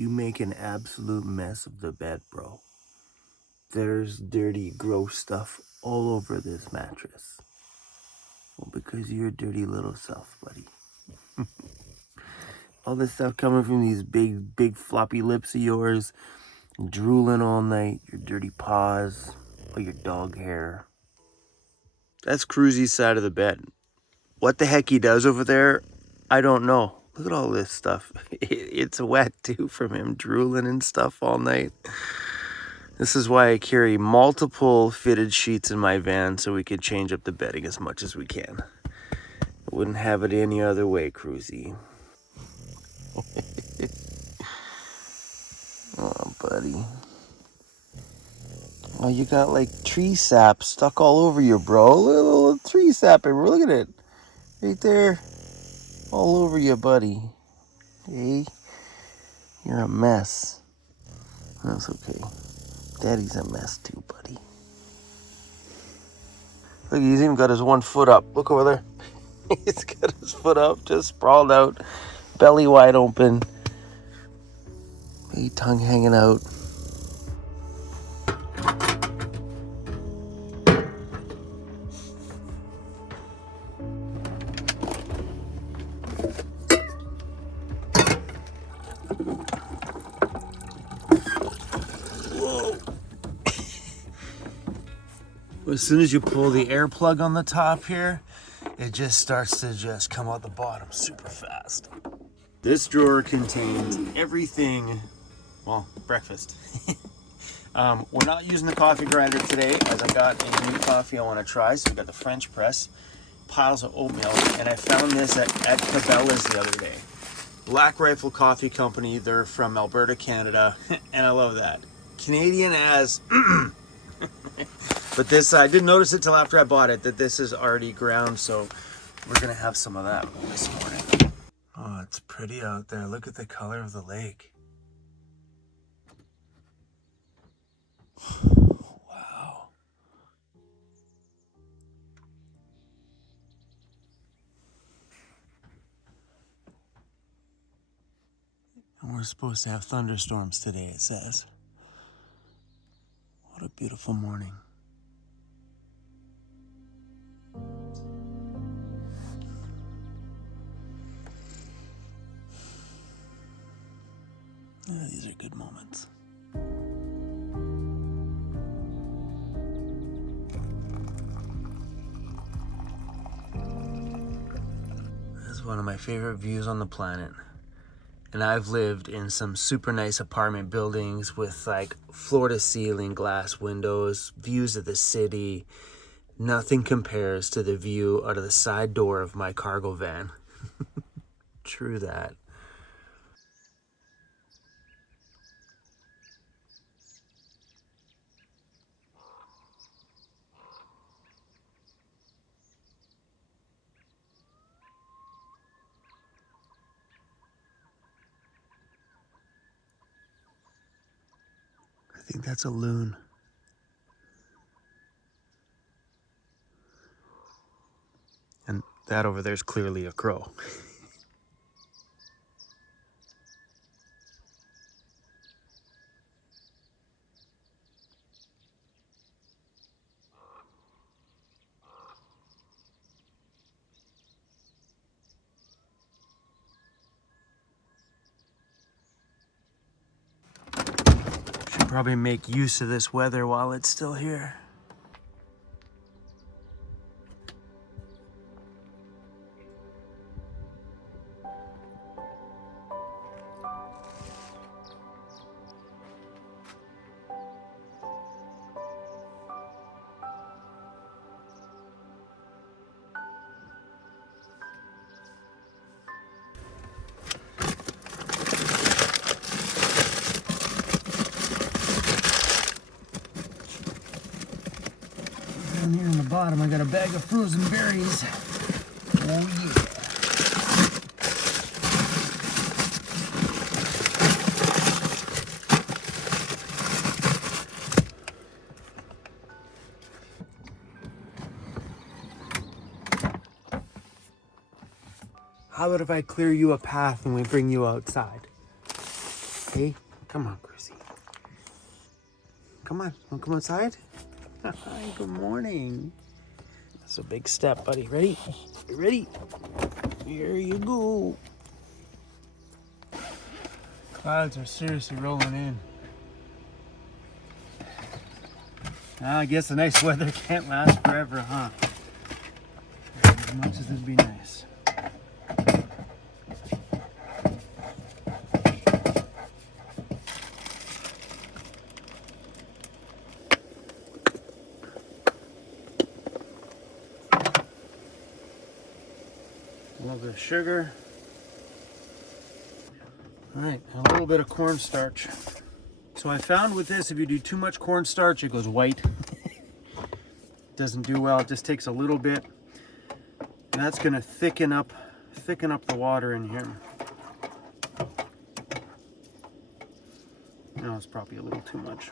You make an absolute mess of the bed, bro. There's dirty, gross stuff all over this mattress. Well, because of your dirty little self, buddy. All this stuff coming from these big floppy lips of yours, drooling all night, your dirty paws, all your dog hair. That's Cruzy's side of the bed. What the heck he does over there, I don't know. Look at all this stuff. It's wet too from him drooling and stuff all night. This is why I carry multiple fitted sheets in my van so we can change up the bedding as much as we can. I wouldn't have it any other way, Cruzy. Oh, buddy. Oh, you got like tree sap stuck all over you, bro. Little tree sap. Look at it. Right there. All over you, buddy. Hey, you're a mess. That's okay. Daddy's a mess too, buddy. Look, he's even got his one foot up. Look over there. He's got his foot up, just sprawled out, belly wide open. Hey, tongue hanging out. Whoa. As soon as you pull the air plug on the top here, it just starts to just come out the bottom super fast. This drawer contains everything, well, breakfast. We're not using the coffee grinder today as I got a new coffee I want to try. So we got the French press, piles of oatmeal, and I found this at Cabela's the other day. Black Rifle Coffee Company, they're from Alberta, Canada, and I love that. Canadian as... But this, I didn't notice it till after I bought it, that this is already ground, so we're going to have some of that this morning. Oh, it's pretty out there. Look at the color of the lake. Wow. And we're supposed to have thunderstorms today, it says. What a beautiful morning. Yeah, these are good moments. This is one of my favorite views on the planet. And I've lived in some super nice apartment buildings with like floor-to-ceiling glass windows, views of the city. Nothing compares to the view out of the side door of my cargo van. True that. I think that's a loon. And that over there is clearly a crow. Should probably make use of this weather while it's still here. Down here on the bottom, I got a bag of frozen berries. Oh yeah. How about if I clear you a path when we bring you outside? Hey, come on, Chrissy. Come on, wanna come outside? Hi, good morning. That's a big step, buddy. Ready? You ready? Here you go. Clouds are seriously rolling in. I guess the nice weather can't last forever, huh? As much as it'd be nice. A little bit of sugar. All right, a little bit of cornstarch. So I found with this, if you do too much cornstarch, it goes white. Doesn't do well. It just takes a little bit, and that's going to thicken up the water in here. No, it's probably a little too much.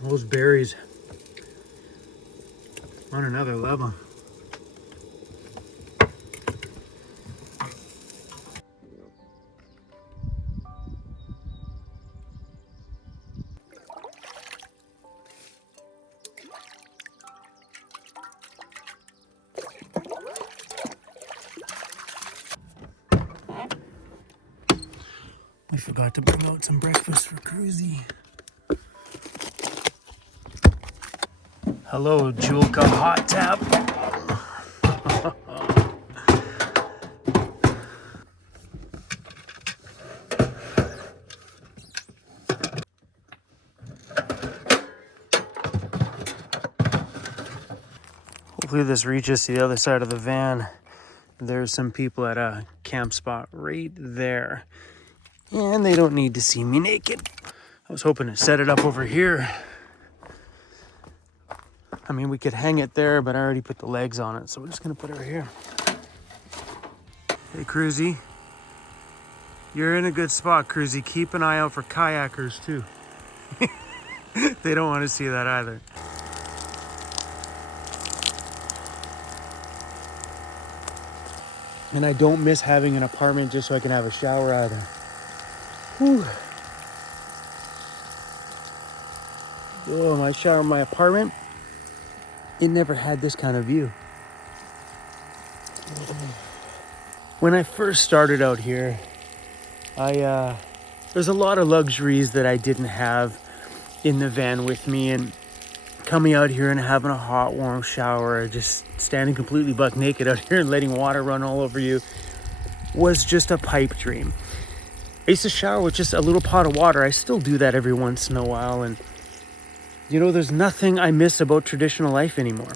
Those berries on another level. I forgot to bring out some breakfast for Cruzy. Hello, Julka hot tap. Hopefully this reaches to the other side of the van. There's some people at a camp spot right there. And they don't need to see me naked. I was hoping to set it up over here. I mean, we could hang it there, but I already put the legs on it, so we're just gonna put it right here. Hey, Cruzy. You're in a good spot, Cruzy. Keep an eye out for kayakers, too. They don't want to see that either. And I don't miss having an apartment just so I can have a shower either. Whew. Oh, my shower in my apartment, it never had this kind of view. When I first started out here, there's a lot of luxuries that I didn't have in the van with me, and coming out here and having a hot, warm shower, just standing completely buck naked out here and letting water run all over you was just a pipe dream. I used to shower with just a little pot of water. I still do that every once in a while, and you know, there's nothing I miss about traditional life anymore.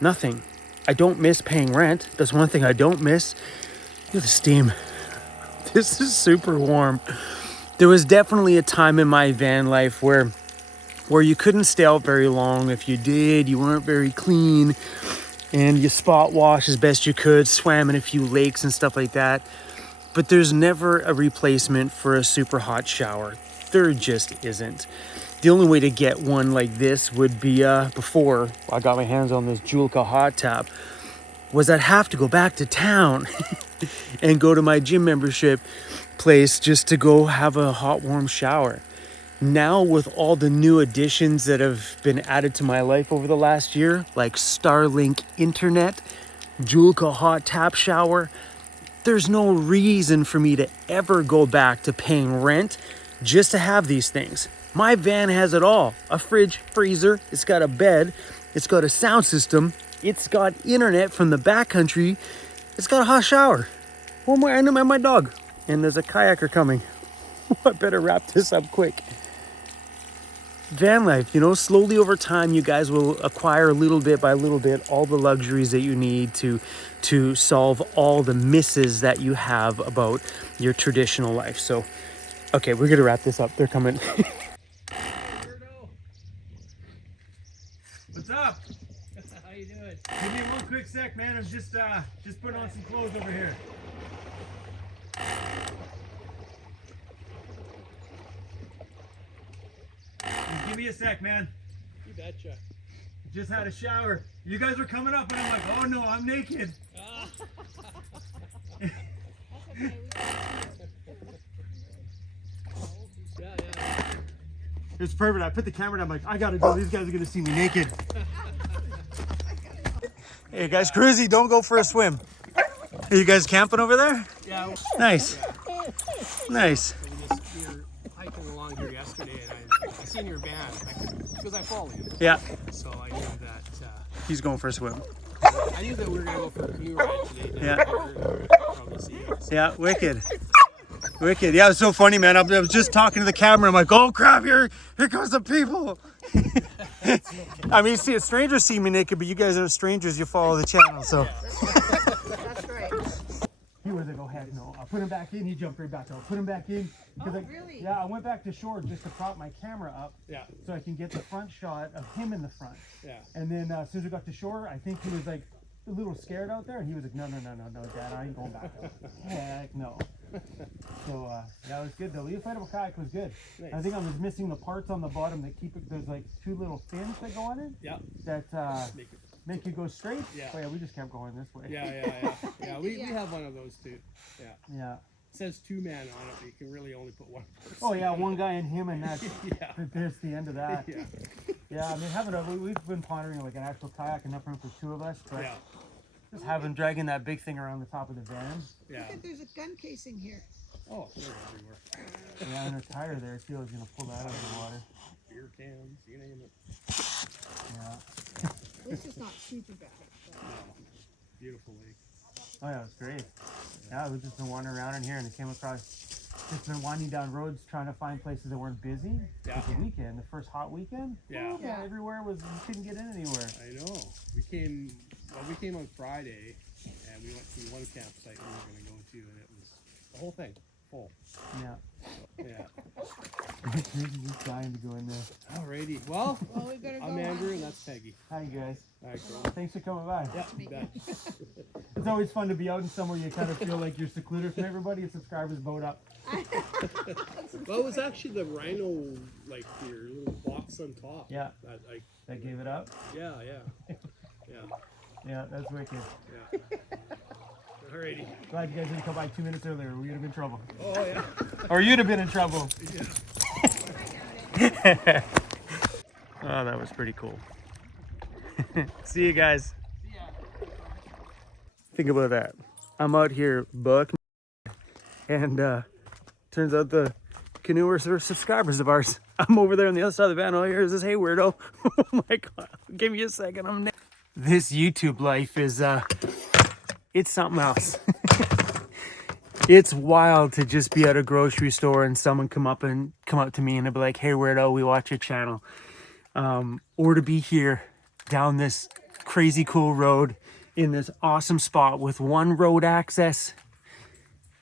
Nothing. I don't miss paying rent. That's one thing I don't miss. Look at the steam. This is super warm. There was definitely a time in my van life where you couldn't stay out very long. If you did, you weren't very clean, and you spot wash as best you could, swam in a few lakes and stuff like that. But there's never a replacement for a super hot shower. There just isn't. The only way to get one like this would be, before I got my hands on this Julka hot tap, was I'd have to go back to town and go to my gym membership place just to go have a hot, warm shower. Now, with all the new additions that have been added to my life over the last year, like Starlink internet, Julka hot tap shower, there's no reason for me to ever go back to paying rent just to have these things. My van has it all. A fridge, freezer, it's got a bed, it's got a sound system, it's got internet from the backcountry, it's got a hot shower. One more, and my dog. And there's a kayaker coming. I better wrap this up quick. Van life, you know, slowly over time, you guys will acquire little bit by little bit all the luxuries that you need to solve all the misses that you have about your traditional life. So, okay, we're gonna wrap this up. They're coming. What's up? How you doing? Give me one quick sec, man. I'm just putting on some clothes over here. give me a sec, man. You betcha. Just had a shower. You guys were coming up and I'm like, oh no, I'm naked. It's perfect. I put the camera down. I'm like, I gotta go. These guys are gonna see me naked. Hey guys, Cruzy, don't go for a swim. Are you guys camping over there? Yeah. Nice. Nice. We were hiking along here yesterday, and I seen your van because I follow you. Yeah. So I knew that. He's going for a swim. I knew that we were gonna go for a canoe ride today. Yeah. Probably see you. Yeah, wicked. Wicked. Yeah, it was so funny, man. I was just talking to the camera. I'm like, oh crap, here comes the people. I mean, see, strangers see me naked, but you guys are strangers. You follow the channel, so. That's right. He was like, oh heck no. I'll put him back in. He jumped right back out. Put him back in. Really? Yeah, I went back to shore just to prop my camera up. Yeah. So I can get the front shot of him in the front. Yeah. And then as soon as we got to shore, I think he was like a little scared out there, and he was like, no, Dad, I ain't going back out. Heck no. So yeah, it was good. The leaf-fightable kayak was good. Nice. I think I was missing the parts on the bottom that keep it. There's like two little fins that go on it. Yeah. That make you go straight. Yeah. But yeah, we just kept going this way. Yeah. We have one of those too. Yeah. Yeah. It says 2-man on it, but you can really only put one person. Oh yeah, one guy and him, and that's Yeah. that's the end of that. Yeah. Yeah, I mean, we've been pondering like an actual kayak, enough room for two of us, but Yeah. just dragging that big thing around the top of the van. Yeah. Look at, there's a gun casing here. Oh, they're everywhere. Yeah, and a tire there too. I was gonna pull that out of the water. Beer cans, you name it. Yeah. At least it's not super bad. Beautiful lake. Oh yeah, it was great. Yeah, we've just been wandering around in here and came across, just been winding down roads trying to find places that weren't busy. Yeah. The weekend, the first hot weekend. Yeah. Oh, man, everywhere was, you couldn't get in anywhere. I know. We came on Friday, and we went to one campsite we were going to go to, and it was the whole thing full. Yeah. Yeah. Just dying to go in there. Alrighty. Well, Well, we better go I'm Andrew, on. and that's Peggy. Hi you guys. All right, girl. Thanks for coming by. Yeah, you bet. It's always fun to be out in somewhere you kind of feel like you're secluded from everybody and subscribers vote up. Well, it was actually the rhino, like your little box on top. Yeah. That Gave it up. Yeah. Yeah, that's wicked. Yeah. Alrighty. Glad you guys didn't come by 2 minutes earlier. We'd have been in trouble. Oh yeah. Or you'd have been in trouble. Yeah. Oh, that was pretty cool. See you guys. See ya. Think about that. I'm out here buck, and turns out the canoers are subscribers of ours. I'm over there on the other side of the van. All I hear is this, hey weirdo. Oh my god. Give me a second. This YouTube life is it's something else. It's wild to just be at a grocery store and someone come up to me and be like, hey weirdo, we watch your channel. Or to be here down this crazy cool road in this awesome spot with one road access.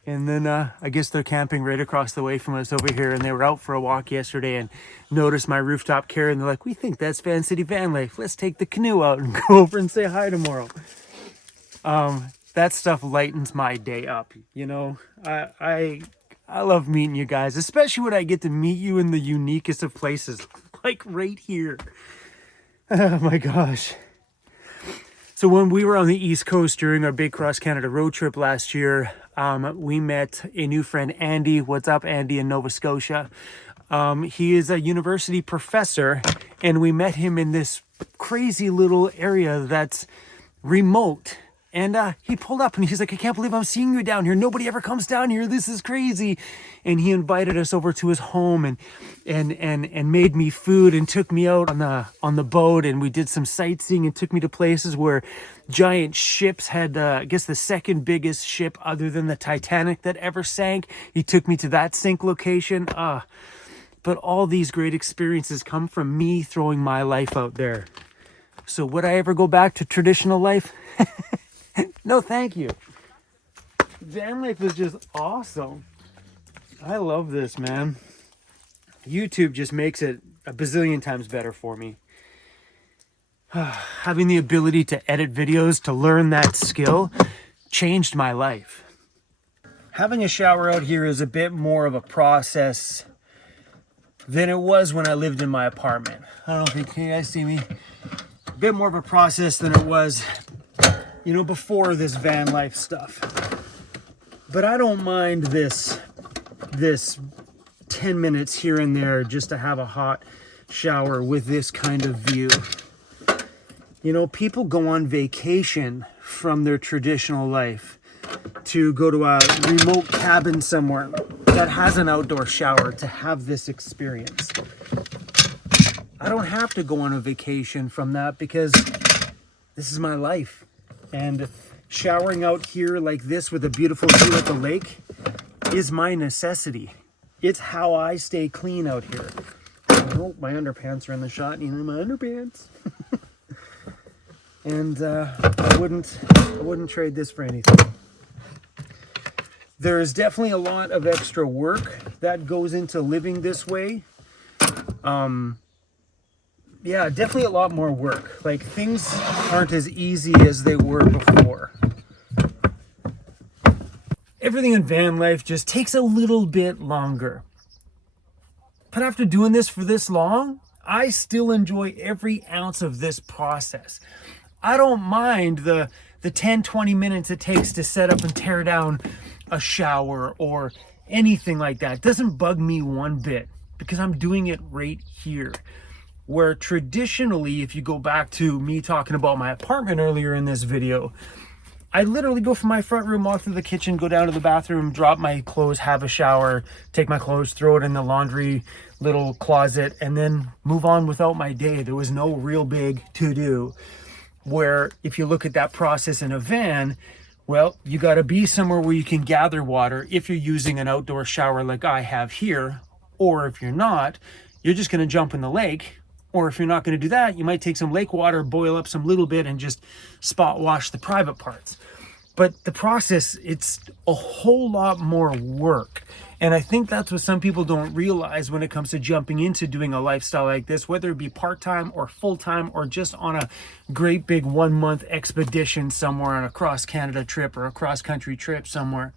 And then I guess they're camping right across the way from us over here, and they were out for a walk yesterday and noticed my rooftop carrier, and they're like, we think that's Vancity Vanlife. Let's take the canoe out and go over and say hi tomorrow. That stuff lightens my day up, you know. I love meeting you guys, especially when I get to meet you in the uniquest of places, like right here. Oh my gosh. So when we were on the East Coast during our big cross Canada road trip last year, we met a new friend, Andy. What's up, Andy, in Nova Scotia? He is a university professor, and we met him in this crazy little area that's remote. And he pulled up and he's like, I can't believe I'm seeing you down here. Nobody ever comes down here. This is crazy. And he invited us over to his home and made me food and took me out on the boat, and we did some sightseeing and took me to places where giant ships had, I guess the second biggest ship other than the Titanic that ever sank. He took me to that sink location. But all these great experiences come from me throwing my life out there. So would I ever go back to traditional life? No, thank you. Van life is just awesome. I love this, man. YouTube just makes it a bazillion times better for me. Having the ability to edit videos, to learn that skill, changed my life. Having a shower out here is a bit more of a process than it was when I lived in my apartment. I don't know if you guys see me. A bit more of a process than it was, you know, before this van life stuff. But I don't mind this 10 minutes here and there just to have a hot shower with this kind of view. You know, people go on vacation from their traditional life to go to a remote cabin somewhere that has an outdoor shower to have this experience. I don't have to go on a vacation from that because this is my life. And showering out here like this with a beautiful view at the lake is my necessity. It's how I stay clean out here. Oh, my underpants are in the shot. You know, my underpants. And I wouldn't trade this for anything. There is definitely a lot of extra work that goes into living this way. Yeah, definitely a lot more work. Like, things aren't as easy as they were before. Everything in van life just takes a little bit longer. But after doing this for this long, I still enjoy every ounce of this process. I don't mind the 10, 20 minutes it takes to set up and tear down a shower or anything like that. It doesn't bug me one bit because I'm doing it right here. Where traditionally, if you go back to me talking about my apartment earlier in this video, I literally go from my front room, walk through the kitchen, go down to the bathroom, drop my clothes, have a shower, take my clothes, throw it in the laundry little closet, and then move on without my day. There was no real big to-do. Where if you look at that process in a van, well, you got to be somewhere where you can gather water if you're using an outdoor shower like I have here, or if you're not, you're just going to jump in the lake. Or if you're not going to do that, you might take some lake water, boil up some little bit, and just spot wash the private parts. But the process, it's a whole lot more work. And I think that's what some people don't realize when it comes to jumping into doing a lifestyle like this, whether it be part-time or full-time or just on a great big 1 month expedition somewhere on a cross-Canada trip or a cross-country trip somewhere.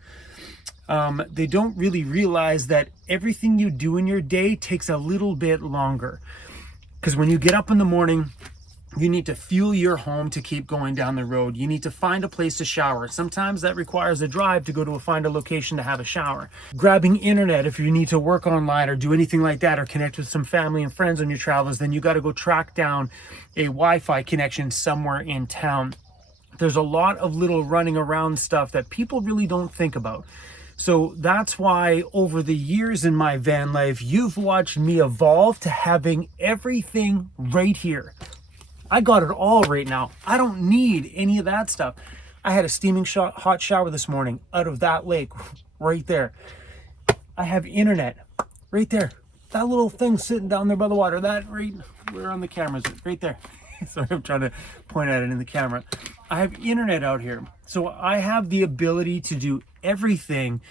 They don't really realize that everything you do in your day takes a little bit longer. Because when you get up in the morning, you need to fuel your home to keep going down the road. You need to find a place to shower. Sometimes that requires a drive to go to find a location to have a shower. Grabbing internet if you need to work online or do anything like that or connect with some family and friends on your travels, then you got to go track down a Wi-Fi connection somewhere in town. There's a lot of little running around stuff that people really don't think about. So that's why over the years in my van life, you've watched me evolve to having everything right here. I got it all right now. I don't need any of that stuff. I had a steaming hot shower this morning out of that lake right there. I have internet right there. That little thing sitting down there by the water, that right, where on the cameras, right there. Sorry, I'm trying to point at it in the camera. I have internet out here. So I have the ability to do everything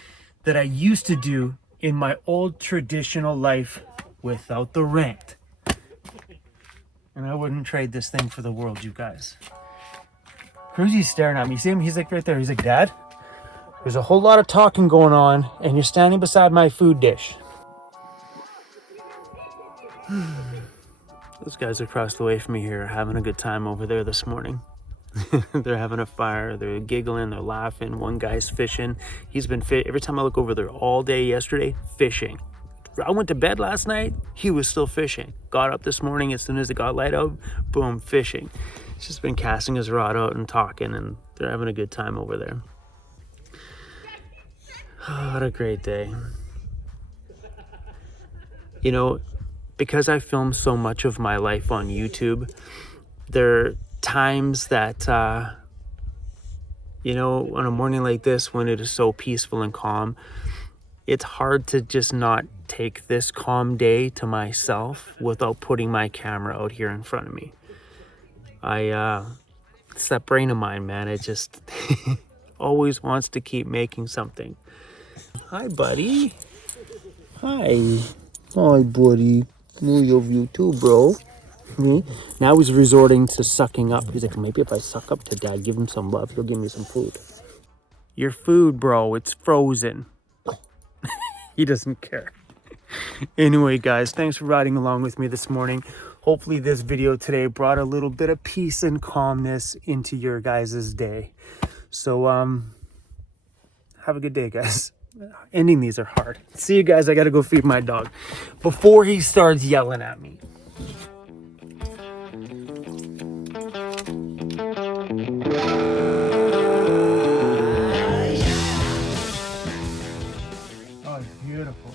that I used to do in my old traditional life without the rent. And I wouldn't trade this thing for the world, you guys. Cruzy's staring at me. You see him? He's like right there. He's like, Dad, there's a whole lot of talking going on and you're standing beside my food dish. Those guys across the way from me here are having a good time over there this morning. They're having a fire, they're giggling, they're laughing. One guy's fishing. He's been every time I look over there all day yesterday, fishing. I went to bed last night, he was still fishing. Got up this morning, as soon as it got light out, boom, fishing. He's just been casting his rod out and talking, and they're having a good time over there. Oh, what a great day. You know, because I film so much of my life on YouTube, there are times that, you know, on a morning like this, when it is so peaceful and calm, it's hard to just not take this calm day to myself without putting my camera out here in front of me. It's that brain of mine, man. It just always wants to keep making something. Hi, buddy. Hi. Hi, buddy. I love you too, bro. Now he's resorting to sucking up. He's like, maybe if I suck up to Dad, give him some love, he'll give me some food. Your food, bro, it's frozen. He doesn't care. Anyway, guys, thanks for riding along with me this morning. Hopefully this video today brought a little bit of peace and calmness into your guys' day. So, have a good day, guys. Ending these are hard. See you guys. I gotta go feed my dog before he starts yelling at me. Oh, it's beautiful.